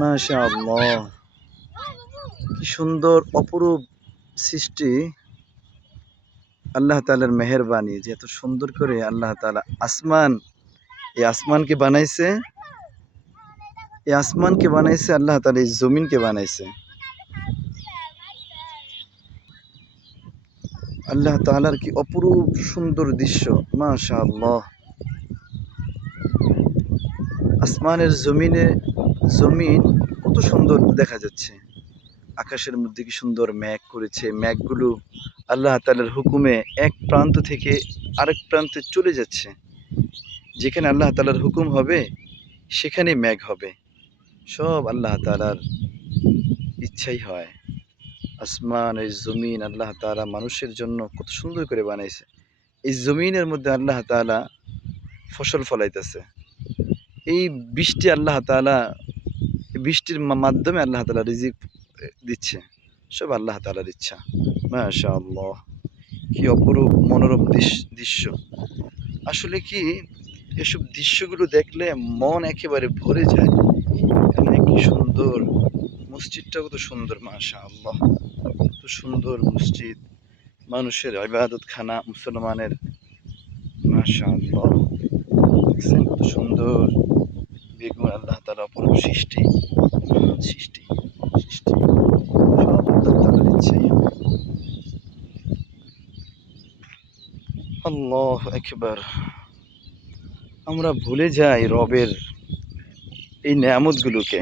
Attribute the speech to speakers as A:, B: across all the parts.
A: মাশা আল্লাহ কি সুন্দর, অপরূপ সৃষ্টি আল্লাহ তালার মেহরবানি যে এত সুন্দর করে আল্লাহ তালা আসমান, এই আসমানকে বানাইছে, এই আসমানকে বানাইছে, আল্লাহ তালা এই জমিনকে বানাইছে। আল্লাহ তালার কি অপরূপ সুন্দর দৃশ্য মাশা আল্লাহ আসমানের জমিনে, জমিন কত সুন্দর দেখা যাচ্ছে। আকাশের মধ্যে কি সুন্দর মেঘ করেছে। মেঘগুলো আল্লাহ তালার হুকুমে এক প্রান্ত থেকে আরেক প্রান্তে চলে যাচ্ছে। যেখানে আল্লাহ তালার হুকুম হবে, সেখানে মেঘ হবে। সব আল্লাহ তালার ইচ্ছাই হয়। আসমান এই জমিন আল্লাহ তালা মানুষের জন্য কত সুন্দর করে বানাইছে। এই জমিনের মধ্যে আল্লাহ তালা ফসল ফলাইতেছে। এই বৃষ্টি আল্লাহ তালা বৃষ্টির মাধ্যমে আল্লাহ তালা রিজিক দিচ্ছে। সব আল্লাহ তালার ইচ্ছা। মাশা আল্লাহ কি অপরূপ মনোরম দৃশ্য। আসলে কি, এসব দৃশ্যগুলো দেখলে মন একেবারে ভরে যায়। এখানে কি সুন্দর মসজিদটা কত সুন্দর মাশা আল্লাহ কত সুন্দর মসজিদ। মানুষের ইবাদত খানা মুসলমানের সুন্দর বেগুন আল্লাহ তালা অপরূপ সৃষ্টি। সৃষ্টি সৃষ্টি। সব আল্লাহ তালার আল্লাহ একবার আমরা ভুলে যাই রবের এই নিয়ামতগুলোকে।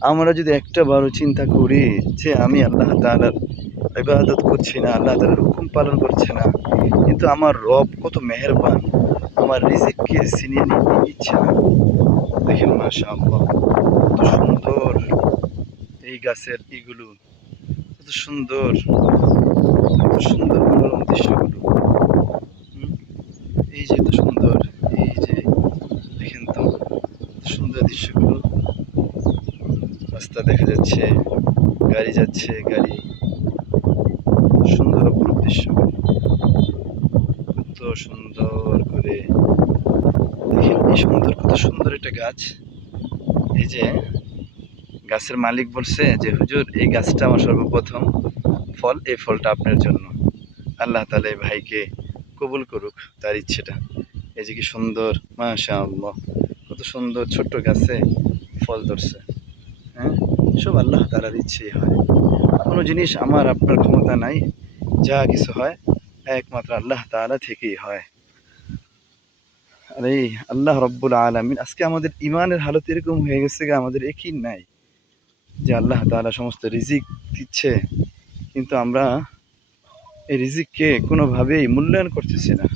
A: আমরা যদি একটা বারো চিন্তা করি যে আমি আল্লাহ তালার ইবাদত করছি না, আল্লাহ তালার হুকুম পালন করছে না। কিন্তু আমার রব কত মেহেরবান, আমার রিজিককে ছিনিয়ে নি- নিচ্ছে না। দেখেন মাশা আল্লাহ কত সুন্দর এই গাছের ইগুলো কত সুন্দর কত সুন্দর মনোরম দৃশ্যগুলো। এই যে এত সুন্দর, এই যে দেখেন তো সুন্দর দৃশ্যগুলো। রাস্তা দেখা যাচ্ছে, গাড়ি যাচ্ছে, গাড়ি অপরূপ কত সুন্দর করে দেখেন এই সুন্দর, কত সুন্দর একটা গাছ। এই যে গাছের মালিক বলছে যে, হুজুর, এই গাছটা আমার সর্বপ্রথম ফল, এই ফলটা আপনার জন্য। আল্লাহ তালা এই ভাইকে কবুল করুক, তার ইচ্ছেটা। এই যে কি সুন্দর মাশা কত সুন্দর ছোট্ট গাছে ফল ধরছে। হ্যাঁ? সব আল্লাহ তালার ইচ্ছেই হয়। কোনো জিনিস আমার, আপনার ক্ষমতা নাই। যা কিছু হয়, একমাত্র আল্লাহ তালা থেকেই হয়। আর এই আল্লাহ রব্বুল আলমিন, আজকে আমাদের ইমানের হালত এরকম হয়ে গেছে যে আমাদের একই নাই যে আল্লাহ তালা সমস্ত রিজিক দিচ্ছে, কিন্তু আমরা এই রিজিককে কোনোভাবেই মূল্যায়ন করতেছি না।